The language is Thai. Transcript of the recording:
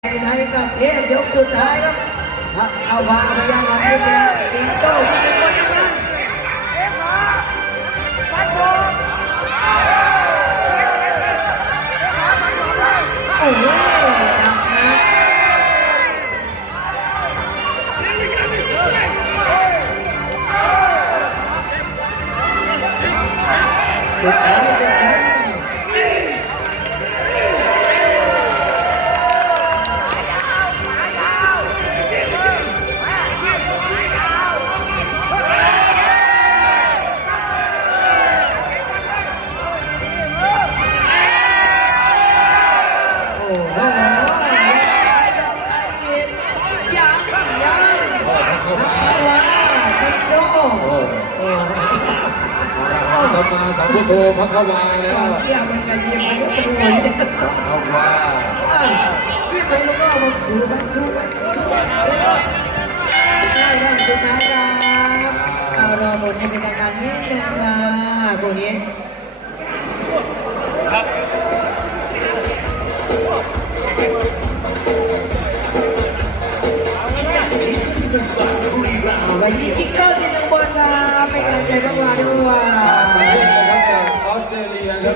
ไทยกับเทพยกสุดท้ายครับเอาวาพยายามเอาให้แกสิงโตสิงโตทั้งนั้นโอ้โหสุดท้ายสัมมาสัมพุทโธพระขวาแล้วเกี่ยวมันกันยิ้มมันก็เป็นหวยพระขวายิ้มไปแล้วก็มันสู้ไปสู้ไปสู้ไปได้แล้วสุดท้ายครับเอาเราหมดให้เป็นทางการนิดนึงค่ะคนนี้วันนี้จิ๊กเกอร์ที่ตำบลครับเป็นกำลังใจพวกเราด้วย ออสเตรเลียครับ